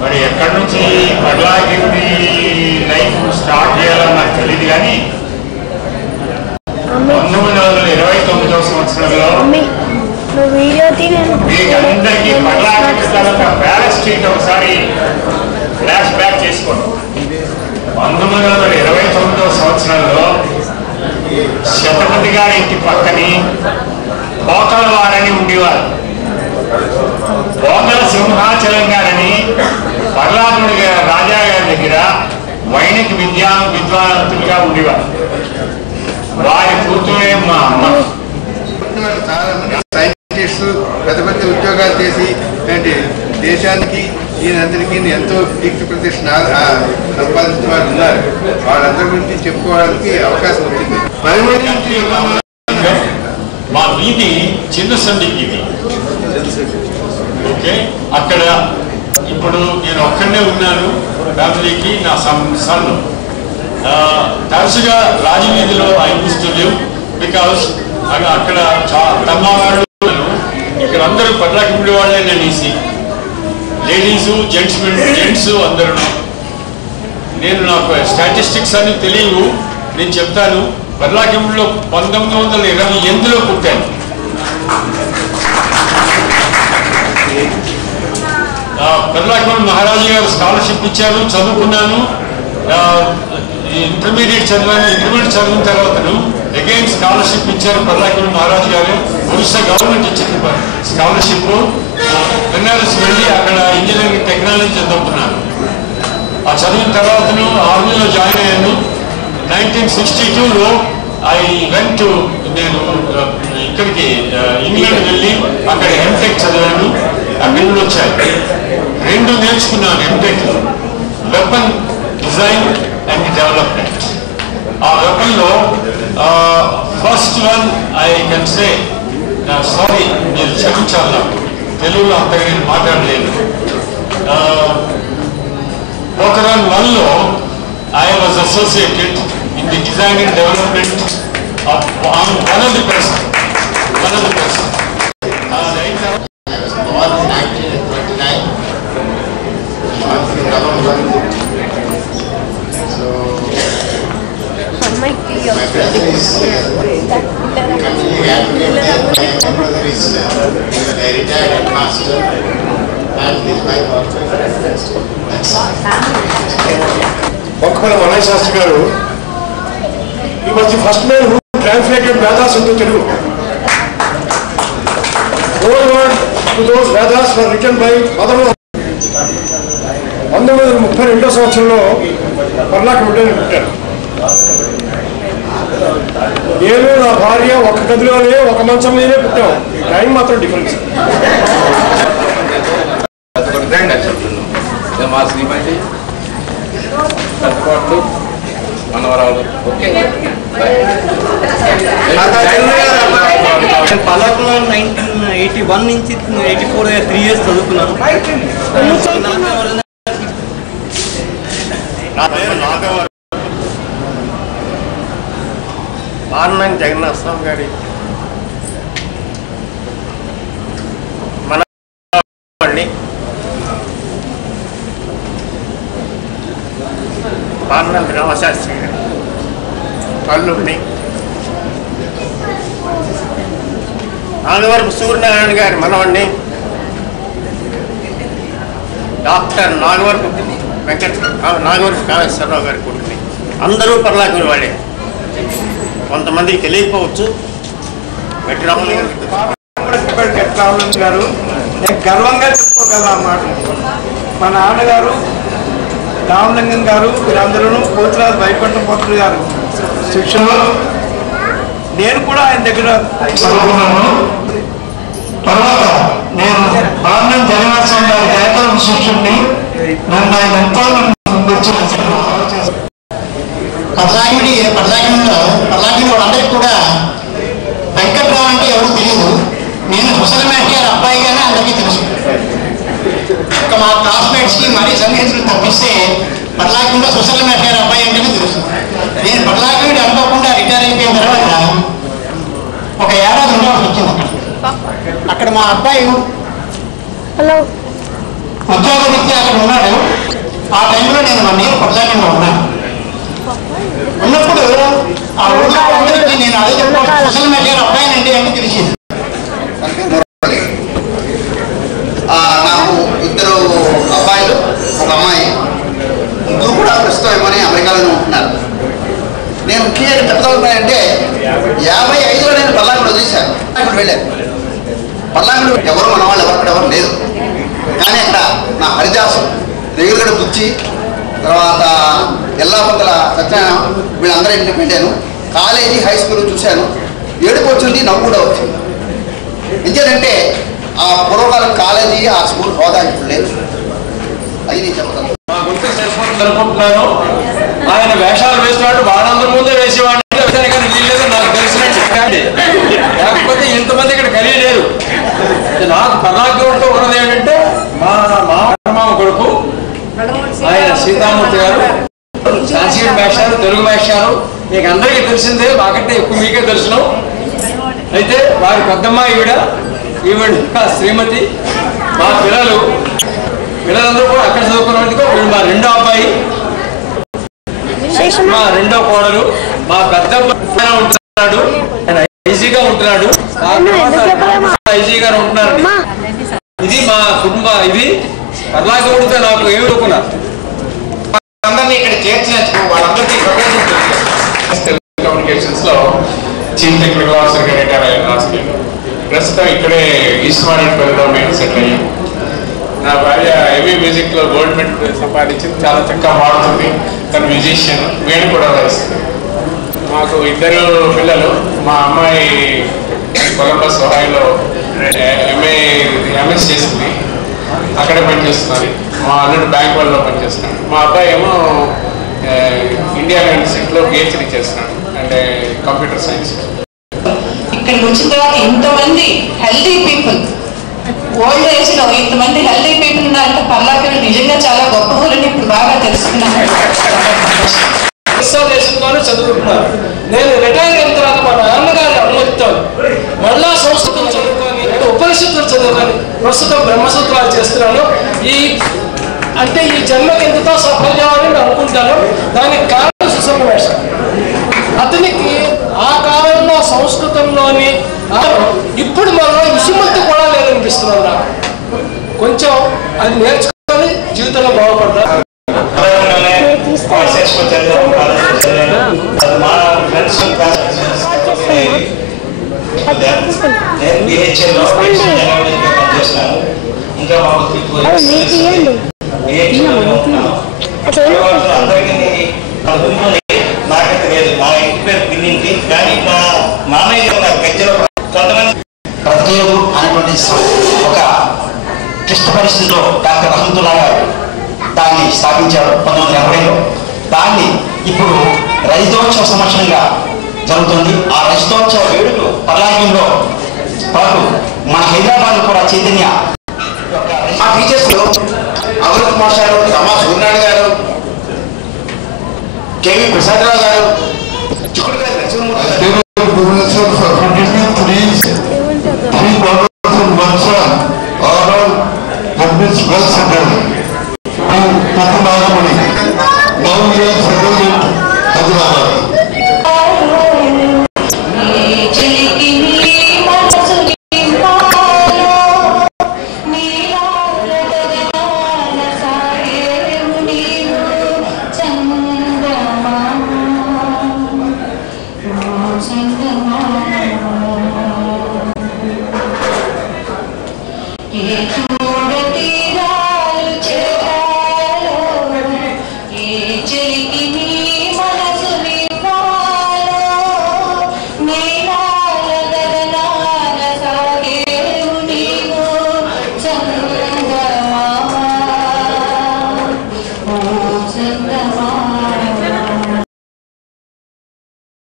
మరి ఎక్కడి నుంచి పర్లాకింది లైఫ్ స్టార్ట్ చేయాలో నాకు తెలియదు కానీ 1929వ సంవత్సరంలో మీకు అందరికీ పర్లాకింది తర్వాత బ్యాలెన్స్ స్ట్రీట్ ఒకసారి ఫ్లాష్ బ్యాక్ చేసుకోండి. 1929వ సంవత్సరంలో శతపతి గారి ఇంటి పక్కని పోకలవాడని ఉండేవారు. పోకల సింహాచలం గారని పర్లాకుడి రాజా గారి దగ్గర వైణిక విద్వాంతులుగా ఉండేవారు. వారి కూతురే మా అమ్మ. సైంటిస్ట్ పెద్ద పెద్ద ఉద్యోగాలు చేసి దేశానికి ఈయనందరికీ ఎంతో కీర్తి ప్రతిష్ట సంపాదించిన వాళ్ళు ఉన్నారు. వాళ్ళందరి గురించి చెప్పుకోవడానికి అవకాశం వచ్చింది. మా వీధి చిన్న సండి వీధి. ఓకే, అక్కడ ఇప్పుడు నేను ఒక్కడే ఉన్నాను. ఫ్యామిలీకి నా సన్ తరచుగా రాజవీధిలో I used to live because అక్కడ తమ్మవాళ్ళు ఇక్కడ అందరూ పర్లాకిండి వాళ్ళే. నేను ఈసీ లేడీసు జెంట్స్ అందరూ. నేను నాకు స్టాటిస్టిక్స్ అని తెలియవు, నేను చెప్తాను. పర్లాకిండిలో 1928లో పుట్టాను. పర్లాకిండి మహారాజు గారు స్కాలర్షిప్ ఇచ్చారు, చదువుకున్నాను. ఇంటర్మీడియట్ చదివిన తర్వాతను అగైన్ స్కాలర్షిప్ ఇచ్చారు పర్లాకిండి మహారాజు గారు. ఒరిస్సా గవర్నమెంట్ ఇచ్చింది స్కాలర్షిప్. బెనారస్ వెళ్ళి అక్కడ ఇంజనీరింగ్ టెక్నాలజీ చదువుకున్నాను. ఆ చదివిన తర్వాతను ఆర్మీలో జాయిన్ అయ్యాను. 1962లో ఐ వెంట్ నేను ఇక్కడికి ఇంగ్లాండ్ వెళ్ళి అక్కడ ఎంటెక్ చదివాను. అక్కడి నుండి వచ్చాను. 2 నేర్చుకున్నాను ఎంటెక్లో, వెపన్ డిజైన్ అండ్ డెవలప్మెంట్. ఆ వెపన్లో first one I can say, sorry మీరు క్షమించాలి, తెలుగులో అంతగా నేను మాట్లాడలేను. పోఖరాన్ 1లో I was associated in the design and development of one of the best. I was born in 1929. Born in November. So my brother is continuing advocate. My brother is a retired headmaster, and his wife also is a headmaster. Bokkapalli Mallaya Shastri garu, he was the first man who translated Vedas into Telugu. Forward to those Vedas were written by Madhava. 1932వ సంవత్సరంలో పర్లాకిండిని పుట్టారు. నేను నా భార్య ఒక గదిలోనే ఒక మంచం మీదే పుట్టాం. టైం మాత్రం డిఫరెన్స్. మా శ్రీమతి కట్టుకోట్లు మనవరాలు. పల్లకులో 1981 నుంచి 84 3 years చదువుకున్నాను. ఆర్మన్ జగన్నాథ స్వామి గారి మన పార్లమెంట్ రామశాస్త్రి గారు అల్లుడిని, నాగవరపు సూర్యనారాయణ గారి మనవడిని, డాక్టర్ నాగవరపు కామేశ్వరరావు గారి కొడుకుని. అందరూ పర్లాకిండి వాళ్ళే. కొంతమందికి తెలియకపోవచ్చు. వెట్రాములు గారు నేను గర్వంగా చెప్పుకోగలను అన్నమాట. మా నాన్నగారు రామలింగం గారు వీరందరూ పోతురాజు వైకుంఠం పంతులు గారు శిక్షణ. నేను కూడా ఆయన దగ్గర చదువుకున్నాను. తర్వాత నేను ఆర్మన్ జగన్నాథ స్వామి గారి వ్యాకరణ శిష్యుడిని. నన్ను ఆయన ఎంతో పర్లాకిండి వాళ్ళందరికీ కూడా వెంకట్రావు అంటే ఎవరు తెలియదు. నేను ముసలి మేస్టర్ అబ్బాయిగానే అందరికీ తెలుసు. మా క్లాస్మేట్స్కి మరీ సన్నిహితులు తప్పిస్తే పర్లాకిండిలో ముసలి మేస్టర్ అబ్బాయి అంటేనే తెలుసు. నేను పర్లాకిండి అనుకోకుండా రిటైర్ అయిపోయిన తర్వాత ఒక ఏడాది ఉండవలసి వచ్చింది అక్కడ. మా అబ్బాయి ఉద్యోగ రీత్యా అక్కడ ఉన్నాడు. ఆ టైంలో నేను 1 year పర్లాంగంలో ఉన్నాను. ఉన్నప్పుడు ఆ ఊళ్ళో అందరికీ నేను అదే చెప్పాను, సోషల్ మీడియా అబ్బాయినండి అంటే తెలిసింది. నాకు 2 అబ్బాయిలు 1 అమ్మాయి, ముగ్గురు కూడా ప్రస్తుతం ఏమని అమెరికాలోనే ఉంటున్నారు. నేను ముఖ్యంగా చెప్తానంటే 55లో నేను పల్లాంగుడు వదిలేశాను. అక్కడ వెళ్ళాను. పల్లాంగుడు ఎవరు మన వాళ్ళు ఎవరు లేదు. కానీ అక్కడ నా హరిదాసు, రేగులగడ బుచ్చి, తర్వాత ఎల్లాపంతల సత్యనారాయణ వీళ్ళందరూ ఇంటికి వెళ్ళాను. కాలేజీ హై స్కూల్ చూశాను. ఏడుపు వచ్చింది, నవ్వు కూడా వచ్చింది. ఎందుకంటే ఆ పూర్వకాలం కాలేజీ ఆ స్కూల్ హోదా ఇప్పుడు లేదు. అది నేను చెప్తాను. మా గుర్తు సరిపోతుంది అనుకుంటున్నాను. ఆయన వేషాలు వేసినట్టు వాళ్ళందరి ముందే వేసేవాడిని కానీ వీళ్ళేదో నాకు తెలిసినట్టు కానీ లేకపోతే ఇంతమంది ఇక్కడ కలియలేరు. నాకు పర్లాగంతో ఉన్నది ఏంటంటే మా మామ కొడుకు ఆయన సీతామూర్తి గారు సాంస్కృతిక వేషాలు, తెలుగు వేషాలు మీకు అందరికీ తెలిసిందే, మాకంటే ఎక్కువ మీకే తెలుసును. అయితే వారి పెద్దమ్మ ఈవిడ శ్రీమతి, మా పిల్లలందరూ కూడా అక్కడ చదువుకున్నందుకు వీడు మా 2వ అబ్బాయి, మా 2వ కోడలు, మా పెద్ద ఉంటున్నాడు, ఈజీగా ఉంటున్నాడు, ఈజీగా ఉంటున్నారు. ఇది మా కుటుంబ, ఇది పర్లాగంతో నాకు ఏమి అనుకున్నా అందరినీ ఇక్కడ చేర్చినందుకు వాళ్ళందరికీ కమ్యూనికేషన్స్ లో చీఫ్ టెక్నికల్ ఆఫీసర్గా రిటైర్ అయ్యాను లాస్ట్ ఇయర్. ప్రస్తుతం ఇక్కడే ఈస్ట్ మారేడుపల్లిలో మేము సెటిల్ అయ్యాం. నా భార్య హెవీ మ్యూజిక్ లో గోల్డ్ మెడల్ సంపాదించింది, చాలా చక్కగా పాడుతుంది, తను మ్యూజిషియన్, వేణు కూడా వేస్తుంది. మాకు 2 పిల్లలు. మా అమ్మాయి కొలంబస్ ఒహాయోలో ఎంఎస్ చేసింది, అక్కడే పనిచేస్తున్నది. మా అల్లుడు బ్యాంక్ వాళ్ళలో పనిచేస్తున్నాడు. మా అబ్బాయి ఏమో ఇండియా యూనివర్సిటీలో పిహెచ్డీ చేస్తున్నాడు అంటే కంప్యూటర్ సైన్స్. ఇక్కడికి వచ్చిన తర్వాత ఇంతమంది హెల్దీ పీపుల్, ఓల్డ్ ఏజ్ లో ఇంతమంది హెల్దీ పీపుల్ ఉన్నారంటే పర్లాగంలో నిజంగా చాలా గొప్ప ఊరని ఇప్పుడు బాగా తెలుసుకున్నాను. దేశంలోనే చదువుకుంటున్నారు. నేను రిటైర్ అయిన తర్వాత మా నాన్నగారి అనుమతితో మళ్ళా సంస్కృతం చదువుకొని ఉపనిషత్తులు చదువుకొని ప్రస్తుతం బ్రహ్మసూత్రాలు చేస్తున్నాను. ఈ జన్మకి ఎంతో సఫలం అని నేను అనుకుంటాను. దానికి కారణం సుసమవేశం. అతనికి ఆ కాలంలో సంస్కృతంలోని ఇప్పుడు మనం విసుమతి కూడా లేదనిపిస్తున్నాం. నాకు కొంచెం అది నేర్చుకొని జీవితంలో బాగుపడతాను. నాకైతే లేదు. మా ఇంటి పేరు పిన్నింటి, కానీ మా మామయ్య గారు నాకు గజ్జలో కొంతమంది ప్రత్యేకం అనేటువంటి ఒక క్లిష్ట పరిస్థితిలో డాక్టర్ రహమతుల్లా గారు దాన్ని స్థాపించారు 1980లో. దాన్ని ఇప్పుడు రజతోత్సవ సంవత్సరంగా జరుగుతుంది. ఆ రజతోత్సవ వేడుకలు పర్లాగంలో పాటు మన హైదరాబాద్ కూడా చైతన్య మా టీచర్స్ అమృత్ కుమార్ గారు, రమా సూర్యనారాయణ గారు, కేవీ ప్రసాదరావు గారు, చిక్కుడుకాయ నరసింహమూర్తి గారు. ఏ